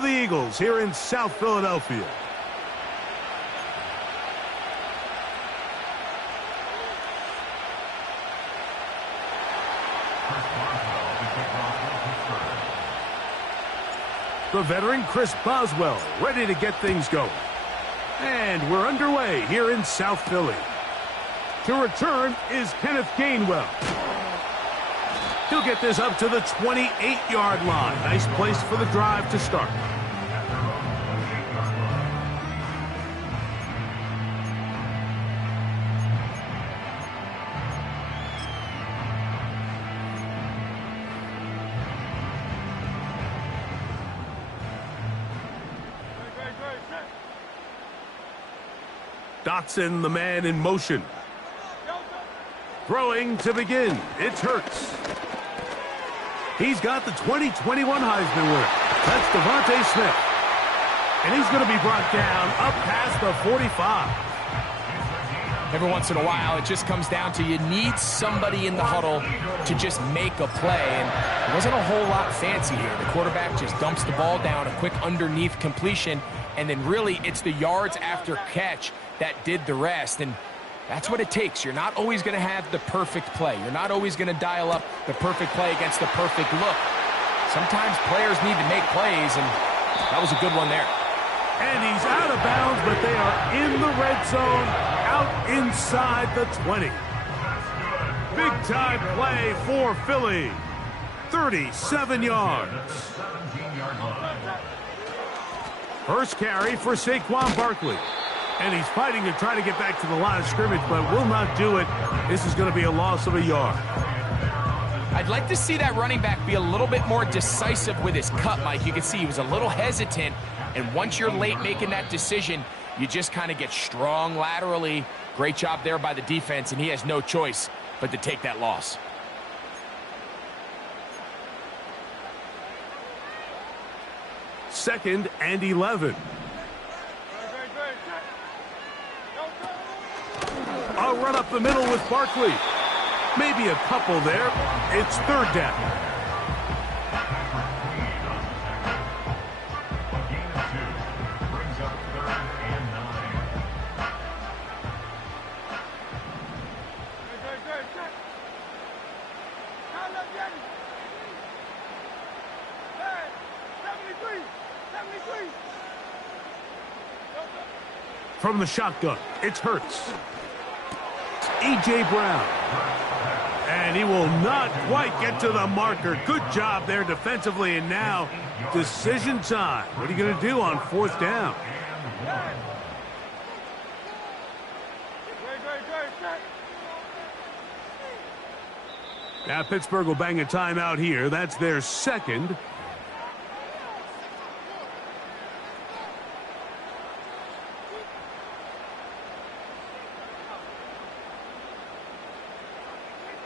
for the Eagles here in South Philadelphia. The veteran Chris Boswell ready to get things going. And we're underway here in South Philly. To return is Kenneth Gainwell. He'll get this up to the 28-yard line. Nice place for the drive to start. Dotson, the man in motion. Throwing to begin. It's Hurts. He's got the 2021 Heisman winner. That's Devontae Smith. And he's going to be brought down up past the 45. Every once in a while, it just comes down to you need somebody in the huddle to just make a play. And it wasn't a whole lot fancy here. The quarterback just dumps the ball down, a quick underneath completion, and then really it's the yards after catch that did the rest. And that's what it takes. You're not always going to have the perfect play. You're not always going to dial up the perfect play against the perfect look. Sometimes players need to make plays, and that was a good one there. And he's out of bounds, but they are in the red zone, out inside the 20. Big-time play for Philly. 37 yards. First carry for Saquon Barkley. And he's fighting to try to get back to the line of scrimmage, but will not do it. This is going to be a loss of a yard. I'd like to see that running back be a little bit more decisive with his cut, Mike. You can see he was a little hesitant, and once you're late making that decision, you just kind of get strong laterally. Great job there by the defense, and he has no choice but to take that loss. Second and 11. A run up the middle with Barkley. Maybe a couple there. It's third down. From the shotgun, it's Hurts. A.J. Brown. And he will not quite get to the marker. Good job there defensively, and now decision time. What are you going to do on fourth down? Now Pittsburgh will bang a timeout here. That's their second.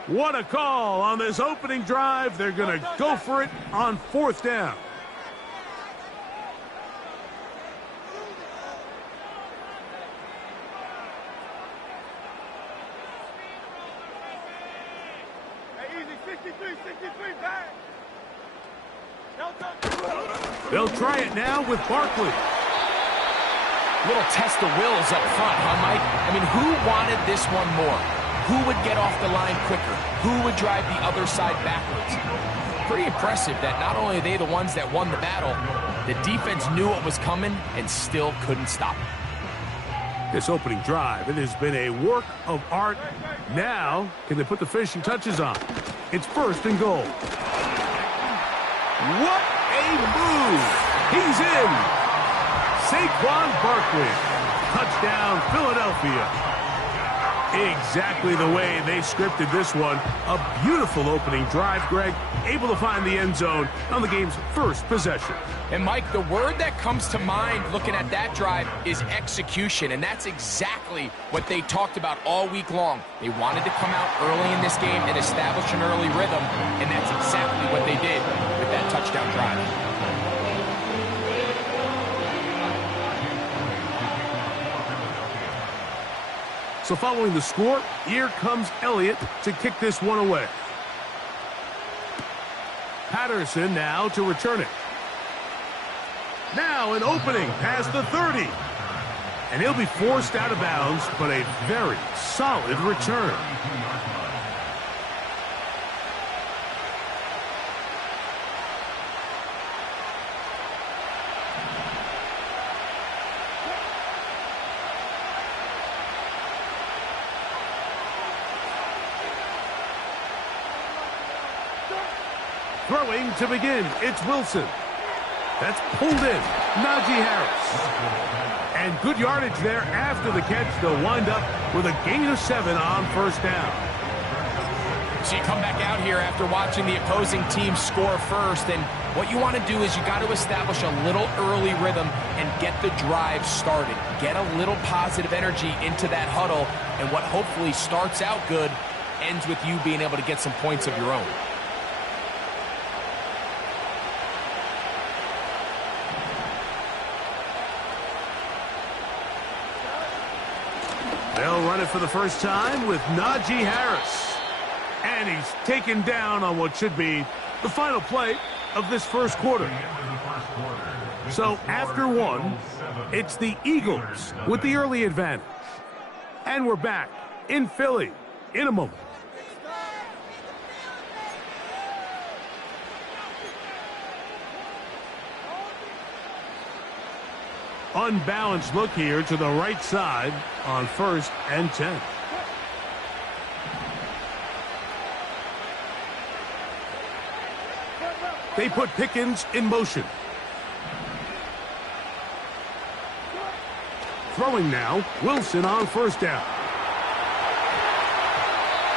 What a call on this opening drive. They're going to go for it on fourth down. They'll try it now with Barkley. Little test of wills up front, huh, Mike? I mean, who wanted this one more? Who would get off the line quicker? Who would drive the other side backwards? Pretty impressive that not only are they the ones that won the battle, the defense knew what was coming and still couldn't stop it. This opening drive, it has been a work of art. Now, can they put the finishing touches on? It's first and goal. What a move! He's in! Saquon Barkley. Touchdown, Philadelphia. Exactly the way they scripted this one. A beautiful opening drive, Greg. Able to find the end zone on the game's first possession. And, Mike, the word that comes to mind looking at that drive is execution, and that's exactly what they talked about all week long. They wanted to come out early in this game and establish an early rhythm, and that's exactly what they did with that touchdown drive. So following the score, here comes Elliott to kick this one away. Patterson now to return it. Now an opening past the 30. And he'll be forced out of bounds, but a very solid return. Throwing to begin, it's Wilson. That's pulled in, Najee Harris. And good yardage there after the catch. They'll wind up with a gain of 7 on first down. So you come back out here after watching the opposing team score first, and what you want to do is you got to establish a little early rhythm and get the drive started. Get a little positive energy into that huddle, and what hopefully starts out good ends with you being able to get some points of your own. They'll run it for the first time with Najee Harris. And he's taken down on what should be the final play of this first quarter. So after one, it's the Eagles with the early advantage. And we're back in Philly in a moment. Unbalanced look here to the right side on 1st and 10. They put Pickens in motion. Throwing now, Wilson on first down.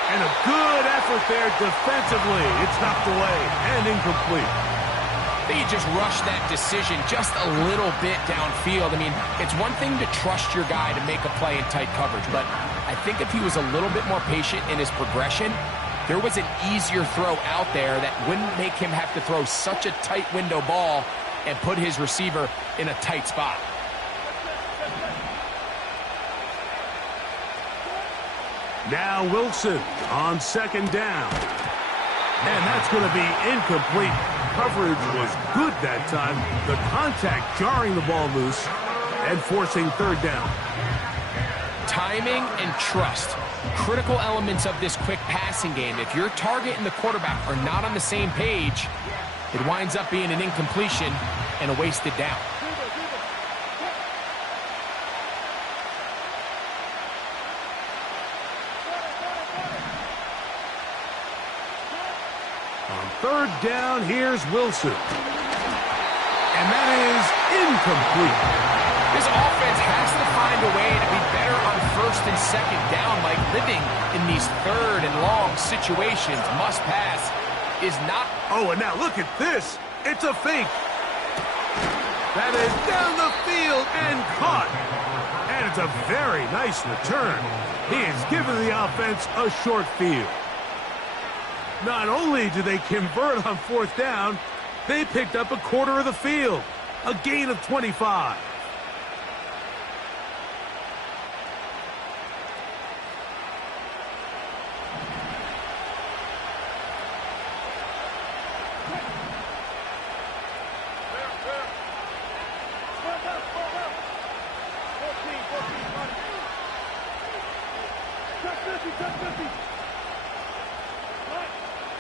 And a good effort there defensively. It's knocked away and incomplete. I think you just rushed that decision just a little bit downfield. I mean, it's one thing to trust your guy to make a play in tight coverage, but I think if he was a little bit more patient in his progression, there was an easier throw out there that wouldn't make him have to throw such a tight window ball and put his receiver in a tight spot. Now Wilson on second down. And that's going to be incomplete. Coverage was good that time. The contact jarring the ball loose and forcing third down. Timing and trust, critical elements of this quick passing game. If your target and the quarterback are not on the same page, it winds up being an incompletion and a wasted down. Third down, here's Wilson. And that is incomplete. This offense has to find a way to be better on 1st and 2nd down, like living in these 3rd and long situations. Must pass is not. Oh, and now look at this. It's a fake. That is down the field and caught. And it's a very nice return. He has given the offense a short field. Not only did they convert on 4th down, they picked up a quarter of the field. A gain of 25.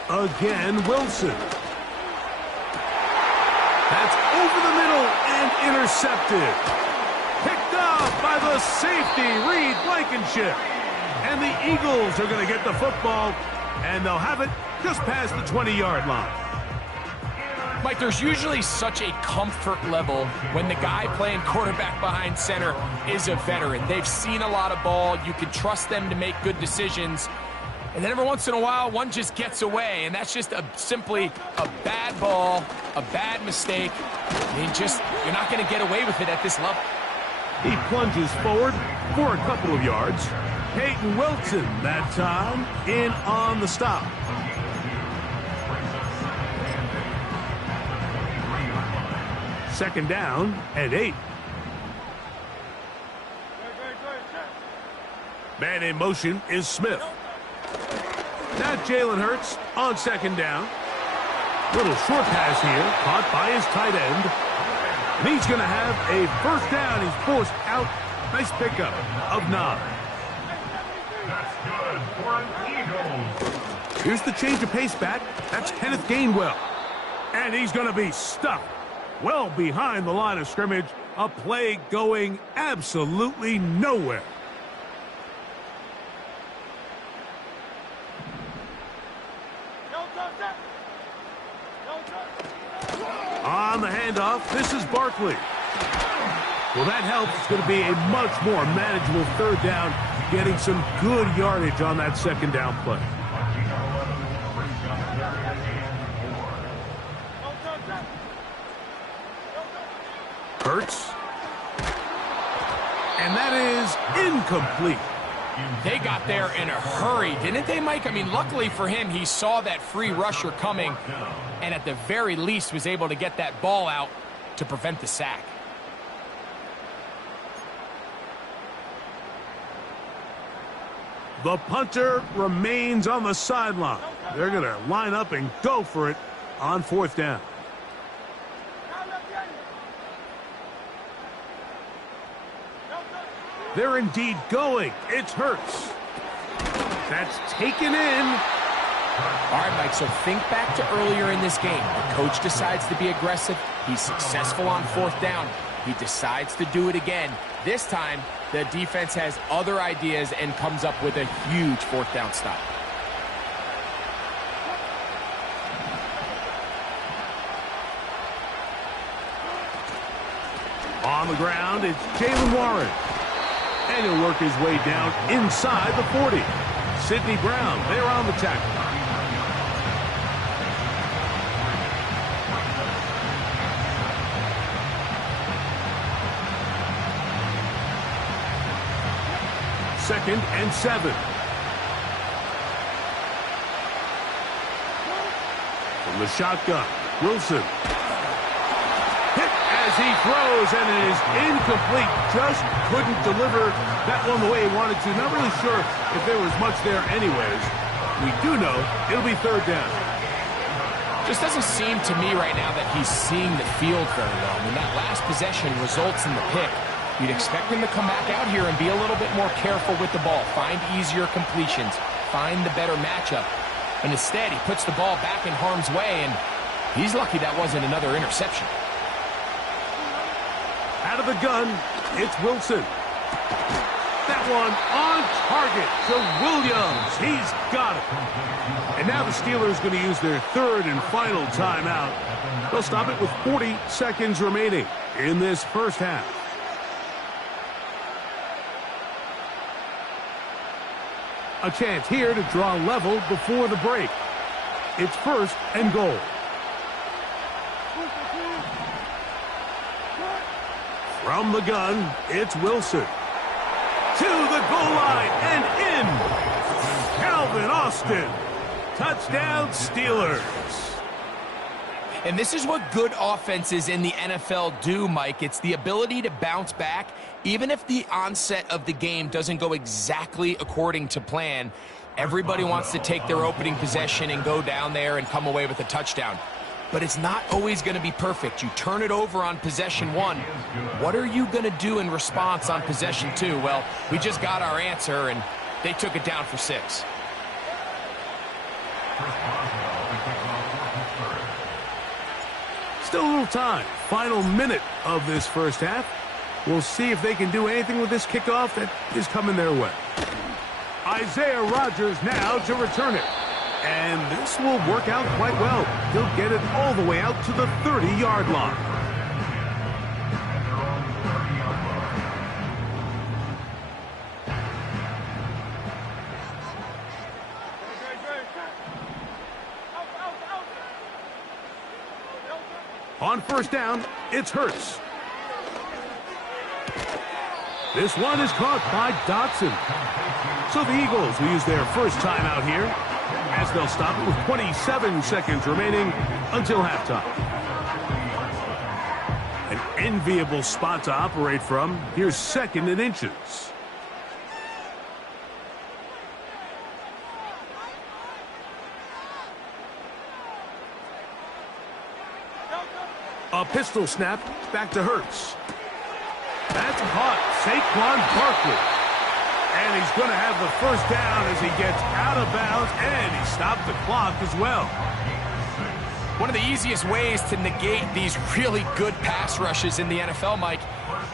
Again, Wilson. That's over the middle and intercepted. Picked up by the safety, Reed Blankenship. And the Eagles are going to get the football, and they'll have it just past the 20-yard line. Mike, there's usually such a comfort level when the guy playing quarterback behind center is a veteran. They've seen a lot of ball. You can trust them to make good decisions. And then every once in a while, one just gets away, and that's just simply a bad ball, a bad mistake. I mean, you're not going to get away with it at this level. He plunges forward for a couple of yards. Peyton Wilson that time in on the stop. Second down and 8. Man in motion is Smith. Now Jalen Hurts on second down. Little short pass here, caught by his tight end. And he's going to have a first down. He's forced out. Nice pickup of 9. Here's the change of pace back. That's Kenneth Gainwell. And he's going to be stuck well behind the line of scrimmage. A play going absolutely nowhere. On the handoff, this is Barkley. Well, that helps. It's going to be a much more manageable third down, getting some good yardage on that second down play. Hurts. And that is incomplete. They got there in a hurry, didn't they, Mike? I mean, luckily for him, he saw that free rusher coming and at the very least was able to get that ball out to prevent the sack. The punter remains on the sideline. They're going to line up and go for it on fourth down. They're indeed going. It's Hurts. That's taken in. All right, Mike, so think back to earlier in this game. The coach decides to be aggressive. He's successful on fourth down. He decides to do it again. This time, the defense has other ideas and comes up with a huge fourth down stop. On the ground, it's Jalen Warren. And he'll work his way down inside the 40. Sidney Brown, they're on the tackle. Second and 7. From the shotgun, Wilson. Hit as he throws, and it is incomplete. Just couldn't deliver that one the way he wanted to. Not really sure if there was much there anyways. We do know it'll be third down. Just doesn't seem to me right now that he's seeing the field very well. When that last possession results in the pick, you'd expect him to come back out here and be a little bit more careful with the ball, find easier completions, find the better matchup. And instead, he puts the ball back in harm's way, and he's lucky that wasn't another interception. Out of the gun, it's Wilson. That one on target to Williams. He's got it. And now the Steelers going to use their third and final timeout. They'll stop it with 40 seconds remaining in this first half. A chance here to draw level before the break. It's first and goal. From the gun, it's Wilson. To the goal line and in. Calvin Austin. Touchdown, Steelers. And this is what good offenses in the NFL do, Mike. It's the ability to bounce back, even if the onset of the game doesn't go exactly according to plan. Everybody wants to take their opening possession and go down there and come away with a touchdown. But it's not always going to be perfect. You turn it over on possession 1. What are you going to do in response on possession 2? Well, we just got our answer, and they took it down for 6. Still a little time. Final minute of this first half. We'll see if they can do anything with this kickoff that is coming their way. Isaiah Rodgers now to return it. And this will work out quite well. He'll get it all the way out to the 30-yard line. On first down, it's Hurts. This one is caught by Dotson. So the Eagles will use their first timeout here, as they'll stop it with 27 seconds remaining until halftime. An enviable spot to operate from. Here's second and inches. A pistol snap back to Hurts. That's caught. Saquon Barkley. And he's going to have the first down as he gets out of bounds, and he stopped the clock as well. One of the easiest ways to negate these really good pass rushes in the NFL, Mike,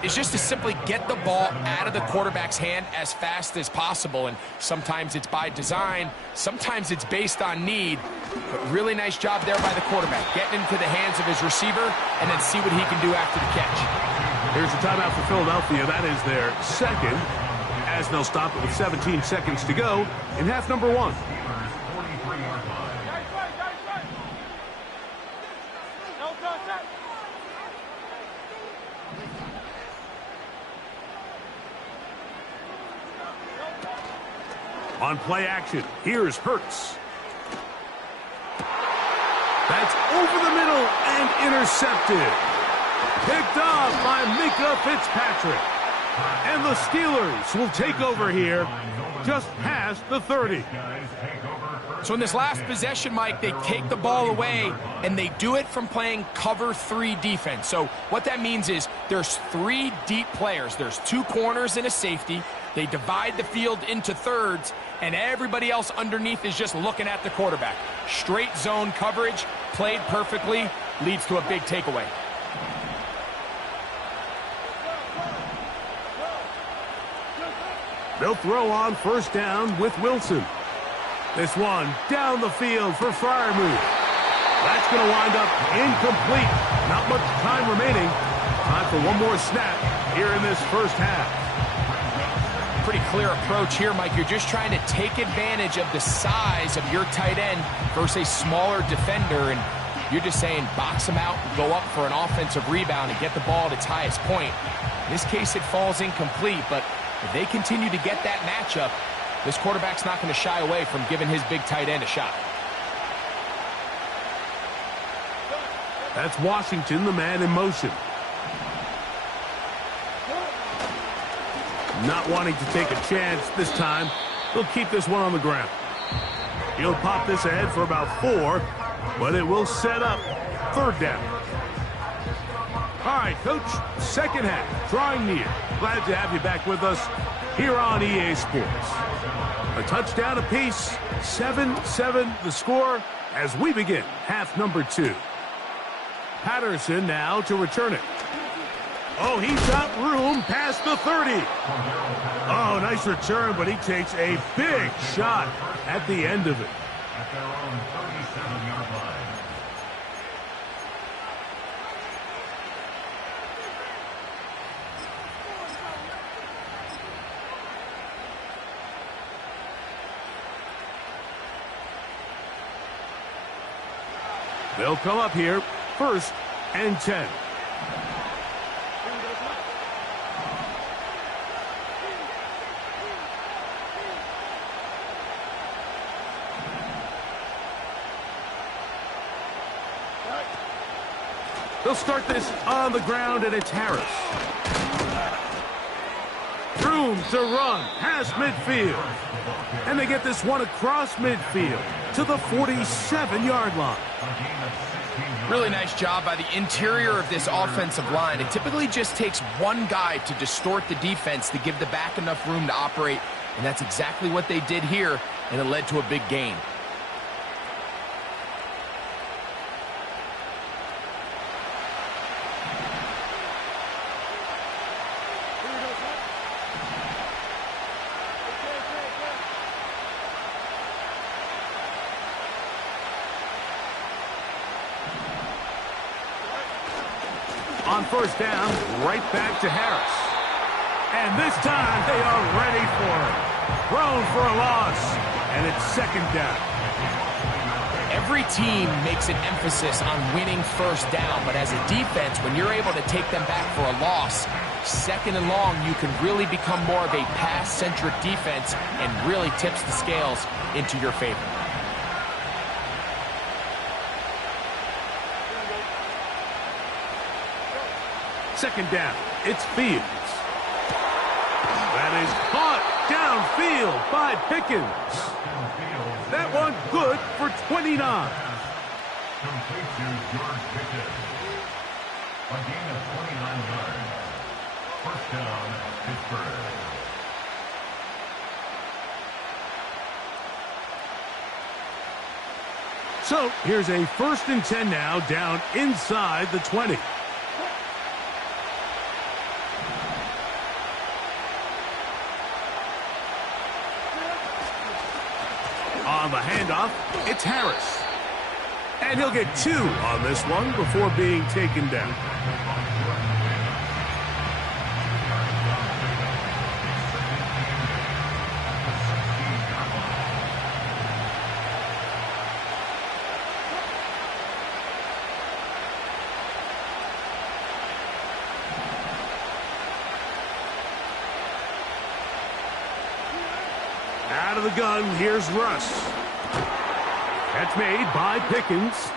is just to simply get the ball out of the quarterback's hand as fast as possible. And sometimes it's by design, sometimes it's based on need. But really nice job there by the quarterback, getting into the hands of his receiver and then see what he can do after the catch. Here's a timeout for Philadelphia. That is their second, as they'll stop it with 17 seconds to go in half number 1. On play action, here's Hurts. That's over the middle and intercepted. Picked off by Mika Fitzpatrick. And the Steelers will take over here just past the 30. So in this last possession, Mike, they take the ball away, and they do it from playing cover 3 defense. So what that means is there's 3 deep players. There's 2 corners and a safety. They divide the field into thirds, and everybody else underneath is just looking at the quarterback. Straight zone coverage, played perfectly, leads to a big takeaway. They'll throw on first down with Wilson. This one down the field for Freiermuth. That's going to wind up incomplete. Not much time remaining. Time for one more snap here in this first half. Pretty clear approach here, Mike. You're just trying to take advantage of the size of your tight end versus a smaller defender, and you're just saying box him out, go up for an offensive rebound, and get the ball at its highest point. In this case, it falls incomplete, but if they continue to get that matchup, this quarterback's not going to shy away from giving his big tight end a shot. That's Washington, the man in motion. Not wanting to take a chance this time, he'll keep this one on the ground. He'll pop this ahead for about 4, but it will set up third down. All right, Coach, second half, drawing near. Glad to have you back with us here on EA Sports. A touchdown apiece, 7-7 the score as we begin half number 2. Patterson now to return it. Oh, he's got room past the 30. Oh, nice return, but he takes a big shot at the end of it. At their own 37-yard line. They'll come up here, 1st and 10. They'll start this on the ground, and it's Harris. Room to run past midfield. And they get this one across midfield to the 47-yard line. Really nice job by the interior of this offensive line. It typically just takes one guy to distort the defense to give the back enough room to operate, and that's exactly what they did here, and it led to a big gain. On first down, right back to Harris. And this time, they are ready for it. Thrown for a loss, and it's second down. Every team makes an emphasis on winning first down, but as a defense, when you're able to take them back for a loss, second and long, you can really become more of a pass-centric defense and really tips the scales into your favor. Second down, it's Fields. That is caught downfield by Pickens. That one good for 29. A gain of 29 yards. First down, Pittsburgh. So here's a 1st and 10 now, down inside the 20. On the handoff, it's Harris. And he'll get 2 on this one before being taken down. Out of the gun, here's Russ. Catch made by Pickens.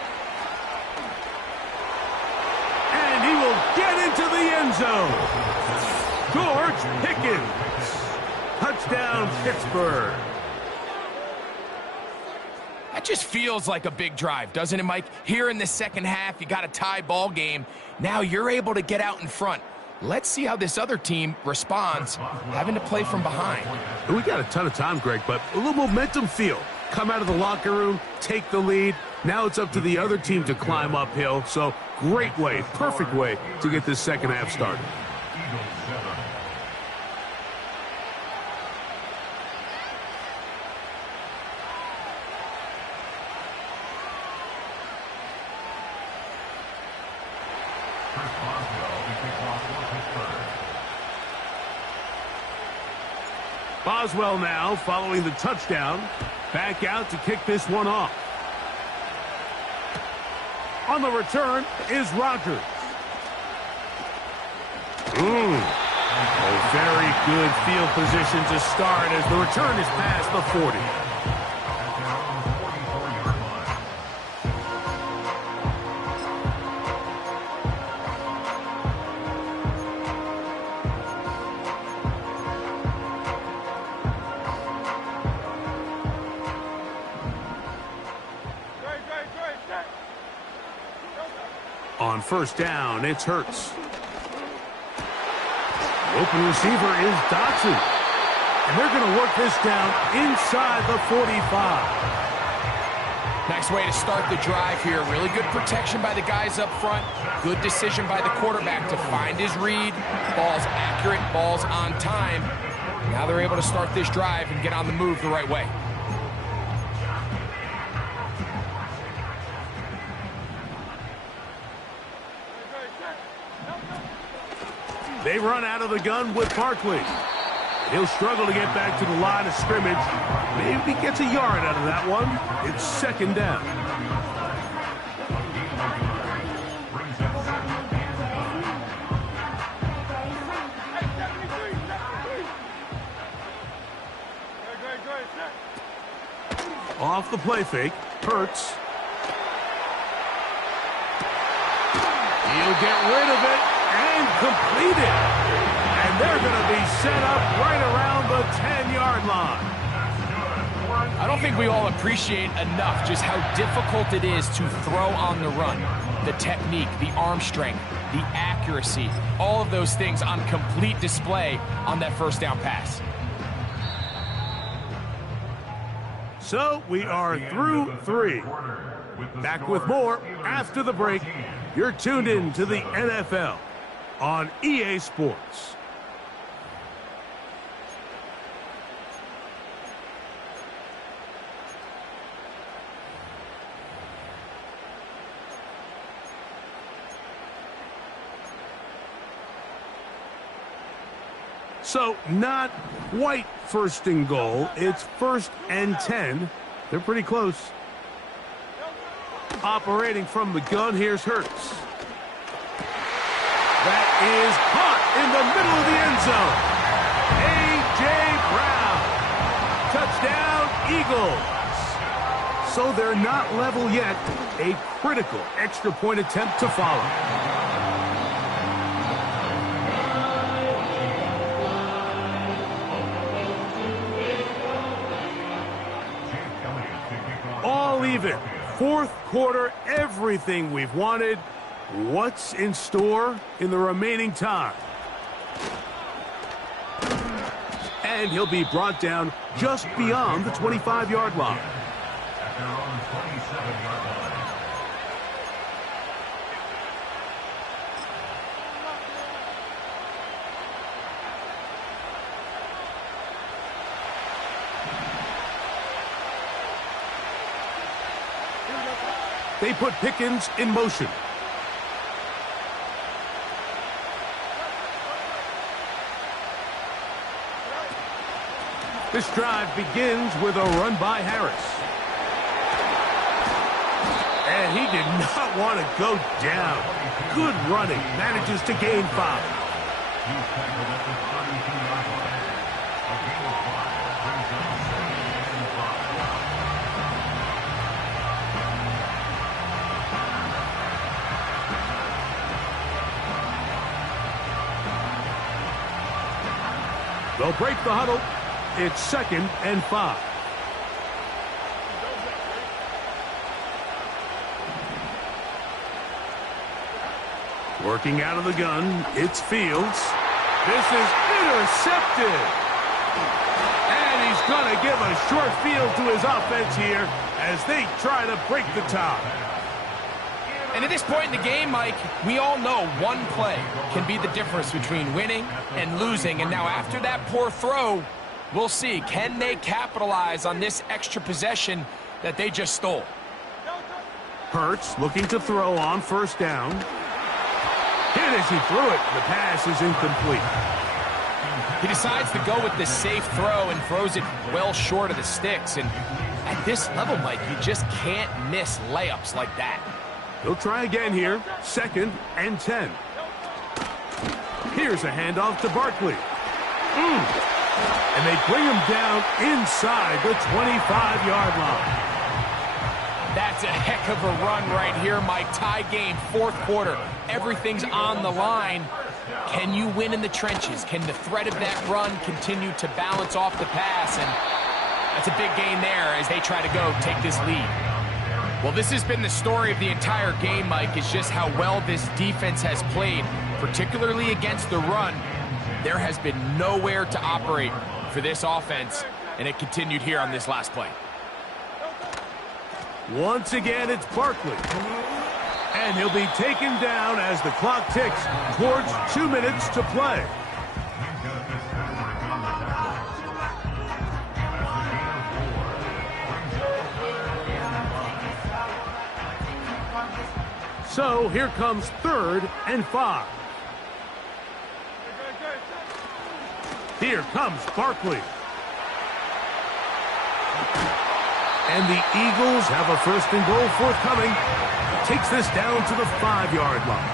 And he will get into the end zone. George Pickens. Touchdown, Pittsburgh. That just feels like a big drive, doesn't it, Mike? Here in the second half, you got a tie ball game. Now you're able to get out in front. Let's see how this other team responds, having to play from behind. We got a ton of time, Greg, but a little momentum feel. Come out of the locker room, take the lead. Now it's up to the other team to climb uphill. So great way, perfect way to get this second half started. Boswell now following the touchdown. Back out to kick this one off. On the return is Rodgers. A very good field position to start as the return is past the 40. On first down, it's Hurts. The open receiver is Dotson. And they're going to work this down inside the 45. Nice way to start the drive here. Really good protection by the guys up front. Good decision by the quarterback to find his read. Ball's accurate, ball's on time. Now they're able to start this drive and get on the move the right way. They run out of the gun with Barkley. He'll struggle to get back to the line of scrimmage. Maybe gets a yard out of that one. It's second down. Off the play fake, Hurts. He'll get rid of it and complete it. And they're going to be set up right around the 10-yard line. I don't think we all appreciate enough just how difficult it is to throw on the run. The technique, the arm strength, the accuracy, all of those things on complete display on that first down pass. So we are through 3. Back with more after the break. You're tuned in to the NFL on EA Sports. So not quite first and goal. It's 1st and 10. They're pretty close. Operating from the gun, here's Hurts. That is caught in the middle of the end zone. A.J. Brown. Touchdown, Eagles. So they're not level yet. A critical extra point attempt to follow. All even. Fourth quarter, everything we've wanted. What's in store in the remaining time? And he'll be brought down just beyond the 25-yard line. At their own 27-yard line. They put Pickens in motion. This drive begins with a run by Harris. And he did not want to go down. Good running. Manages to gain 5. He's tackled at the 32-yard line. A gain of 5 brings up 2nd and 5. They'll break the huddle. It's 2nd and 5. Working out of the gun, it's Fields. This is intercepted. And he's going to give a short field to his offense here as they try to break the tie. And at this point in the game, Mike, we all know one play can be the difference between winning and losing. And now after that poor throw, we'll see, can they capitalize on this extra possession that they just stole? Hurts looking to throw on 1st down. Hit as he threw it. The pass is incomplete. He decides to go with the safe throw and throws it well short of the sticks. And at this level, Mike, you just can't miss layups like that. He'll try again here. 2nd and 10. Here's a handoff to Barkley. And they bring him down inside the 25-yard line. That's a heck of a run right here, Mike. Tie game, 4th quarter. Everything's on the line. Can you win in the trenches? Can the threat of that run continue to balance off the pass? And that's a big gain there as they try to go take this lead. Well, this has been the story of the entire game, Mike, is just how well this defense has played, particularly against the run. There has been nowhere to operate for this offense, and it continued here on this last play. Once again, it's Barkley. And he'll be taken down as the clock ticks towards 2 minutes to play. So here comes 3rd and 5. Here comes Barkley. And the Eagles have a 1st and goal forthcoming. Takes this down to the 5-yard line.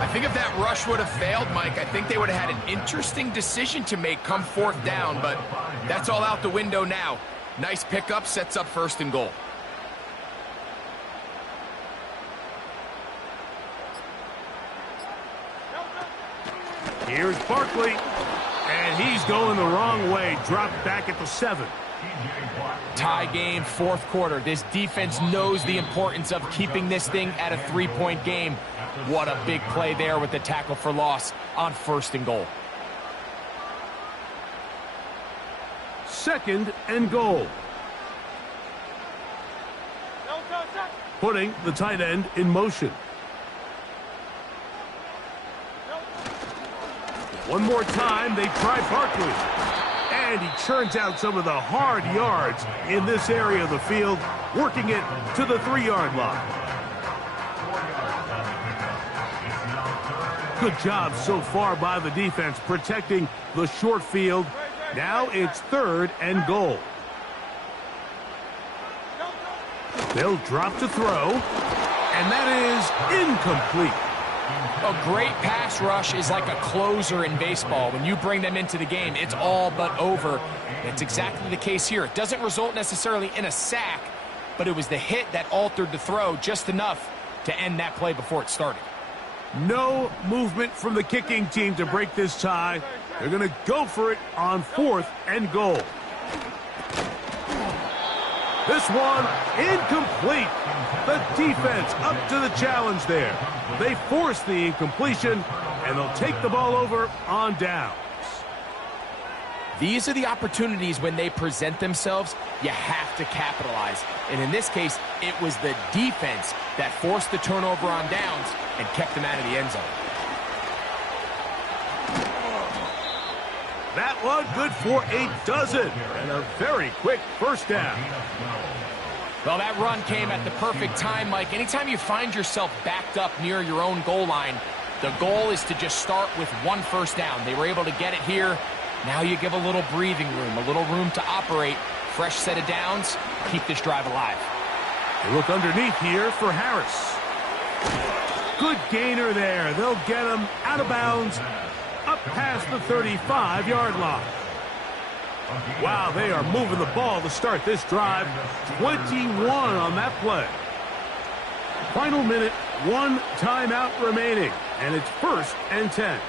I think if that rush would have failed, Mike, I think they would have had an interesting decision to make come 4th down, but that's all out the window now. Nice pickup, sets up 1st and goal. Here's Barkley, and he's going the wrong way. Dropped back at the 7. Tie game, 4th quarter. This defense knows the importance of keeping this thing at a 3-point game. What a big play there with the tackle for loss on 1st and goal. 2nd and goal. Putting the tight end in motion. One more time, they try Barkley. And he churns out some of the hard yards in this area of the field, working it to the 3-yard line. Good job so far by the defense protecting the short field. Now it's 3rd and goal. They'll drop to throw, and that is incomplete. A great pass rush is like a closer in baseball. When you bring them into the game, it's all but over. That's exactly the case here. It doesn't result necessarily in a sack, but it was the hit that altered the throw just enough to end that play before it started. No movement from the kicking team to break this tie. They're going to go for it on 4th and goal. This one incomplete. The defense up to the challenge there. They force the incompletion, and they'll take the ball over on downs. These are the opportunities when they present themselves, you have to capitalize. And in this case, it was the defense that forced the turnover on downs and kept them out of the end zone. That one good for a dozen, and a very quick first down. Well, that run came at the perfect time, Mike. Anytime you find yourself backed up near your own goal line, the goal is to just start with one first down. They were able to get it here. Now you give a little breathing room, a little room to operate. Fresh set of downs, keep this drive alive. They look underneath here for Harris. Good gainer there. They'll get him out of bounds, up past the 35-yard line. Wow, they are moving the ball to start this drive. 21 on that play. Final minute, one timeout remaining, and it's 1st and 10.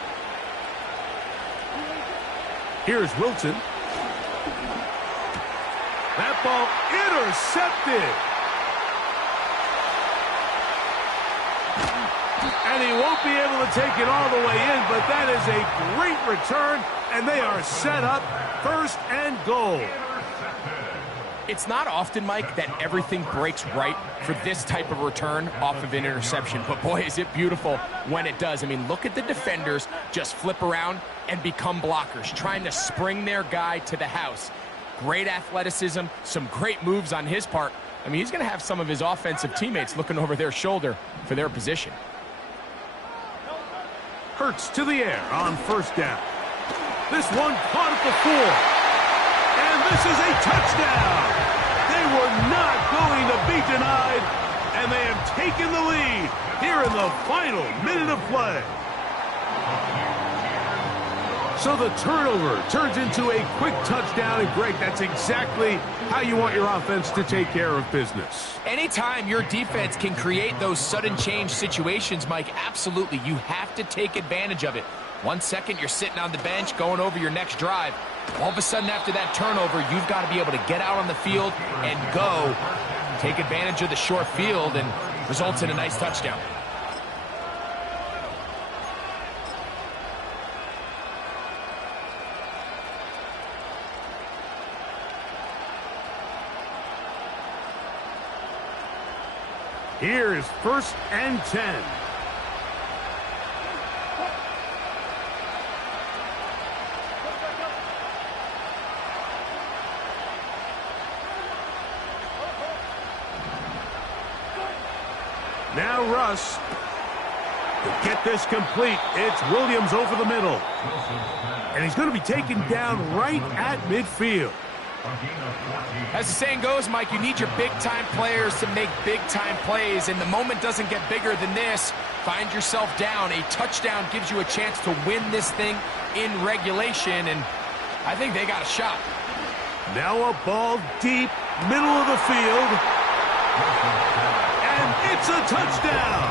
Here's Wilson. That ball intercepted. And he won't be able to take it all the way in, but that is a great return, and they are set up 1st and goal. It's not often, Mike, that everything breaks right for this type of return off of an interception. But, boy, is it beautiful when it does. I mean, look at the defenders just flip around and become blockers, trying to spring their guy to the house. Great athleticism, some great moves on his part. I mean, he's going to have some of his offensive teammates looking over their shoulder for their position. Hurts to the air on first down. This one caught at the 4. And this is a touchdown. They were not going to be denied, and they have taken the lead here in the final minute of play. So the turnover turns into a quick touchdown, and Greg, that's exactly how you want your offense to take care of business. Anytime your defense can create those sudden change situations, Mike, absolutely, you have to take advantage of it. 1 second, you're sitting on the bench, going over your next drive. All of a sudden, after that turnover, you've got to be able to get out on the field and go. Take advantage of the short field, and results in a nice touchdown. Here's 1st and 10. Now Russ. To get this complete, it's Williams over the middle. And he's going to be taken down right at midfield. As the saying goes, Mike, you need your big-time players to make big-time plays, and the moment doesn't get bigger than this. Find yourself down. A touchdown gives you a chance to win this thing in regulation, and I think they got a shot. Now a ball deep, middle of the field. And it's a touchdown.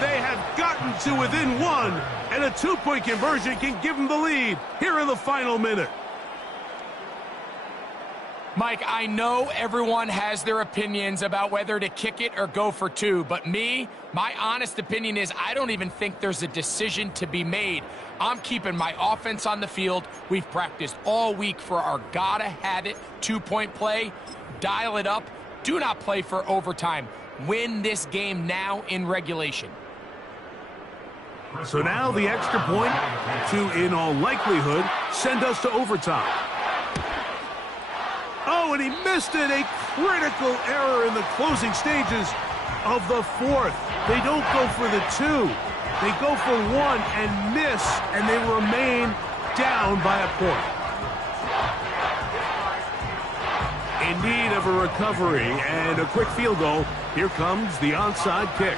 They have gotten to within one, and a two-point conversion can give them the lead here in the final minute. Mike, I know everyone has their opinions about whether to kick it or go for two, but my honest opinion is I don't even think there's a decision to be made. I'm keeping my offense on the field. We've practiced all week for our gotta-have-it two-point play. Dial it up. Do not play for overtime. Win this game now in regulation. So now the extra point to, in all likelihood, send us to overtime. Oh, and he missed it. A critical error in the closing stages of the fourth. They don't go for the two. They go for one and miss, and they remain down by a point. In need of a recovery and a quick field goal. Here comes the onside kick.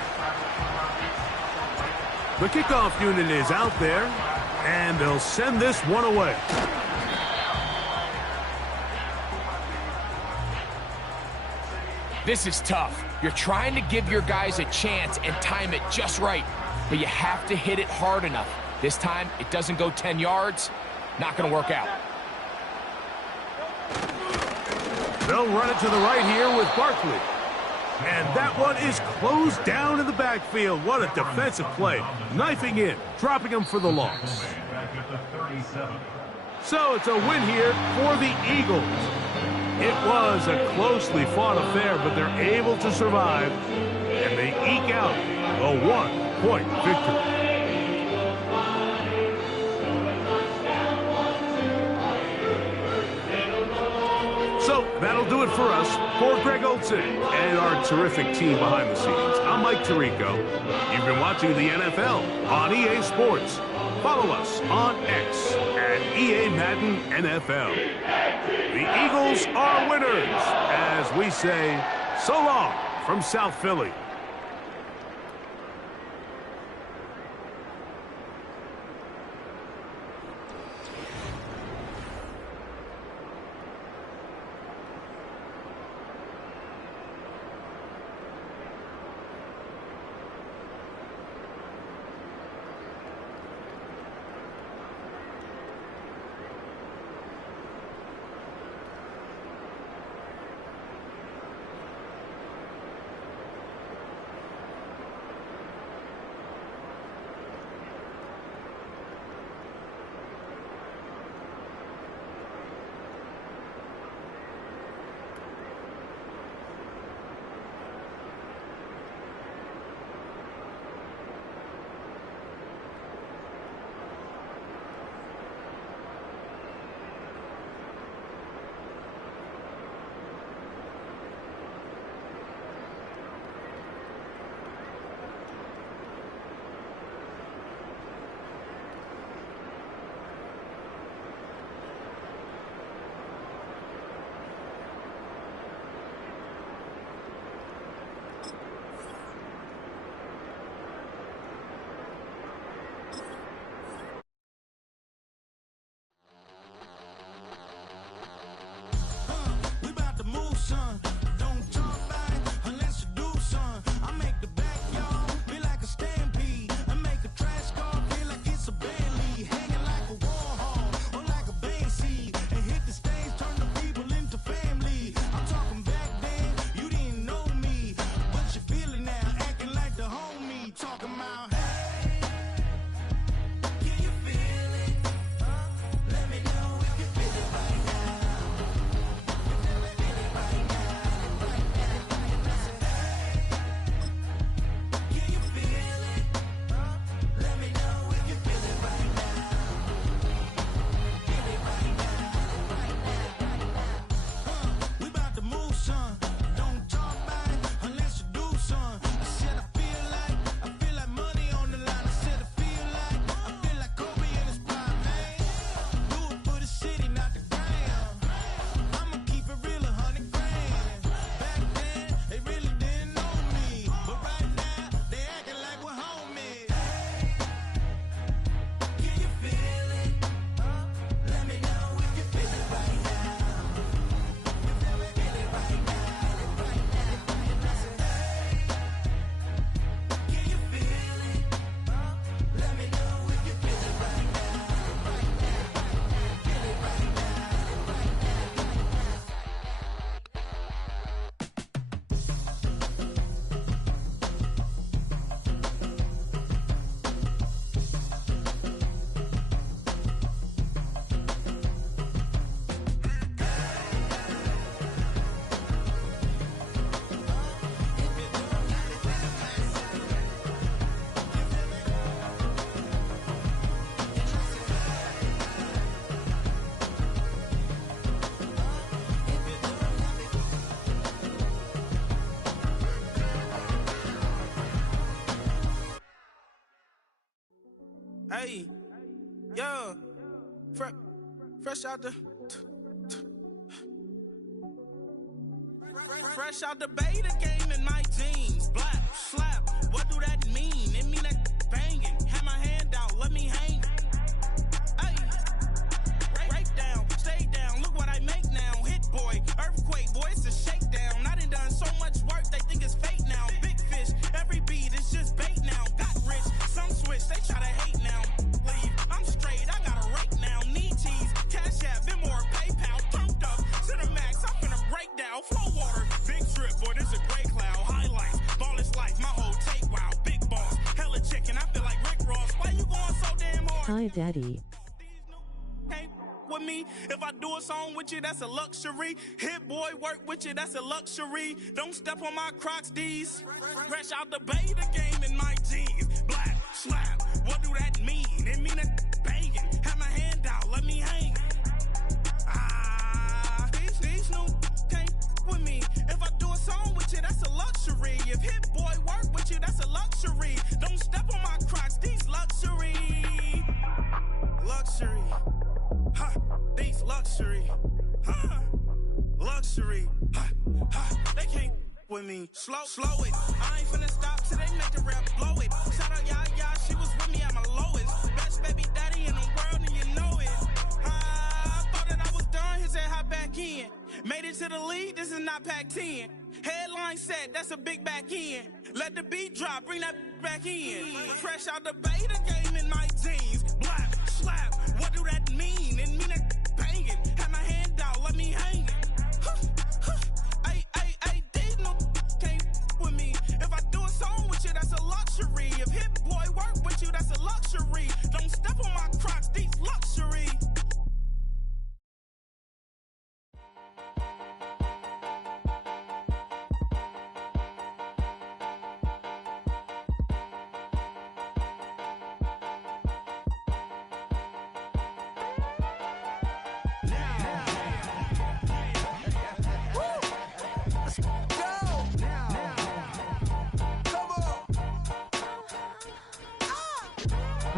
The kickoff unit is out there, and they'll send this one away. This is tough. You're trying to give your guys a chance and time it just right, but you have to hit it hard enough. This time, it doesn't go 10 yards. Not going to work out. They'll run it to the right here with Barkley. And that one is closed down in the backfield. What a defensive play. Knifing in, dropping him for the loss. So it's a win here for the Eagles. It was a closely fought affair, but they're able to survive, and they eke out a 1-point victory. So that'll do it for us. For Greg Olsen and our terrific team behind the scenes, I'm Mike Tirico. You've been watching the NFL on EA Sports. Follow us on X at EA Madden NFL. The Eagles are winners, as we say, so long from South Philly. Hey, yeah, fresh out the beta game in my jeans. Black slap, what do that mean? It mean that banging. Have my hand out, let me hang. Hey, break down, stay down. Look what I make now. Hit boy, earthquake, boy, it's a shakedown. I done so much work, they think it's fake now. Big fish, every beat is just bait now. Got rich, some switch, they try to hate now. Leave, I'm straight, I got a rake now. Need cheese, cash app, been more PayPal. Thumped up to the max, I'm finna break down. Hi, Daddy. Hey, with me, if I do a song with you, that's a luxury. Hit boy, work with you, that's a luxury. Don't step on my Crocs, D's. Fresh out the beta game in my jeans. Black, slap, what do that mean? It mean that banging. Have my hand out, let me hang. These new can't with me. If I do a song with you, that's a luxury. If hit boy work with you, that's a luxury. Don't step on my Crocs, these luxury. Luxury. Ha, these luxury. Ha, luxury. Ha, ha, they can't with me. Slow it. I ain't finna stop till they make the rap blow it. Shout out, yeah, she was with me at my lowest. Best baby daddy in the world, and you know it. I thought that I was done, he said hop back in. Made it to the league, this is not Pac-10. Headline set, that's a big back end. Let the beat drop, bring that back in. Fresh out the beta game in my jeans. Black, slap, what do that mean? It mean that banging. Have my hand out, let me hang it. These no can't with me. If I do a song with you, that's a luxury. If hit boy work with you, that's a luxury. Don't step on my Crocs, these luxury.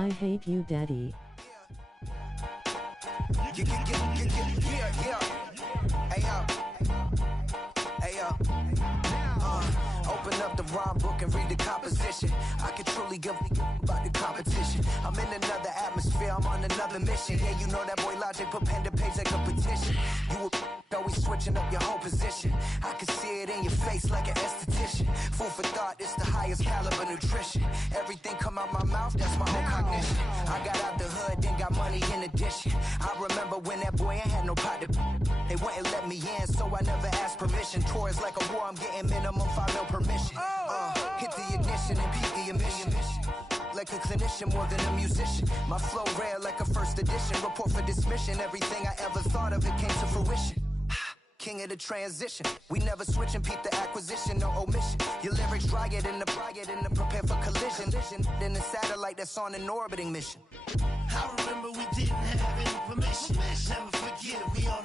I hate you, Daddy. Open up the rhyme book and read the composition. I can truly give about the competition. I'm in another atmosphere, I'm on another mission. Yeah, you know that boy Logic put pen to page like a petition. You always switching up your whole position. I can see it in your face like an esthetician. Food for thought, it's the highest caliber nutrition. Everything come out my mouth, that's my own cognition. I got out the hood, then got money in addition. I remember when that boy ain't had no pot to. They wouldn't let me in, so I never asked permission. Tours like a war, I'm getting minimum 5 mil permission. Hit the ignition and beat the emission. Like a clinician more than a musician. My flow rare like a first edition. Report for dismission. Everything I ever thought of, it came to fruition. King of the transition. We never switch and peep the acquisition, no omission. Your lyrics dry it in the prepare for collision. Then the satellite that's on an orbiting mission. I remember we didn't have any permission. Never forget it, we on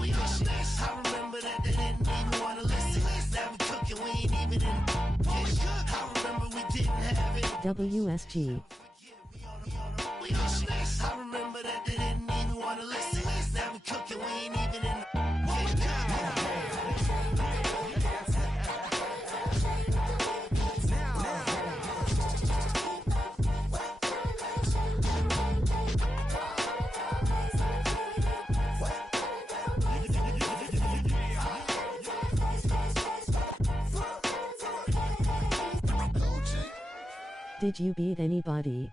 mission. I remember that they didn't even want to listen. Now we cooking, we ain't even in the kitchen. I remember we didn't have any WSG. I remember that they didn't even want to listen. Now we cooking, we ain't even in the kitchen. Did you beat anybody?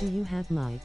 Do you have mic?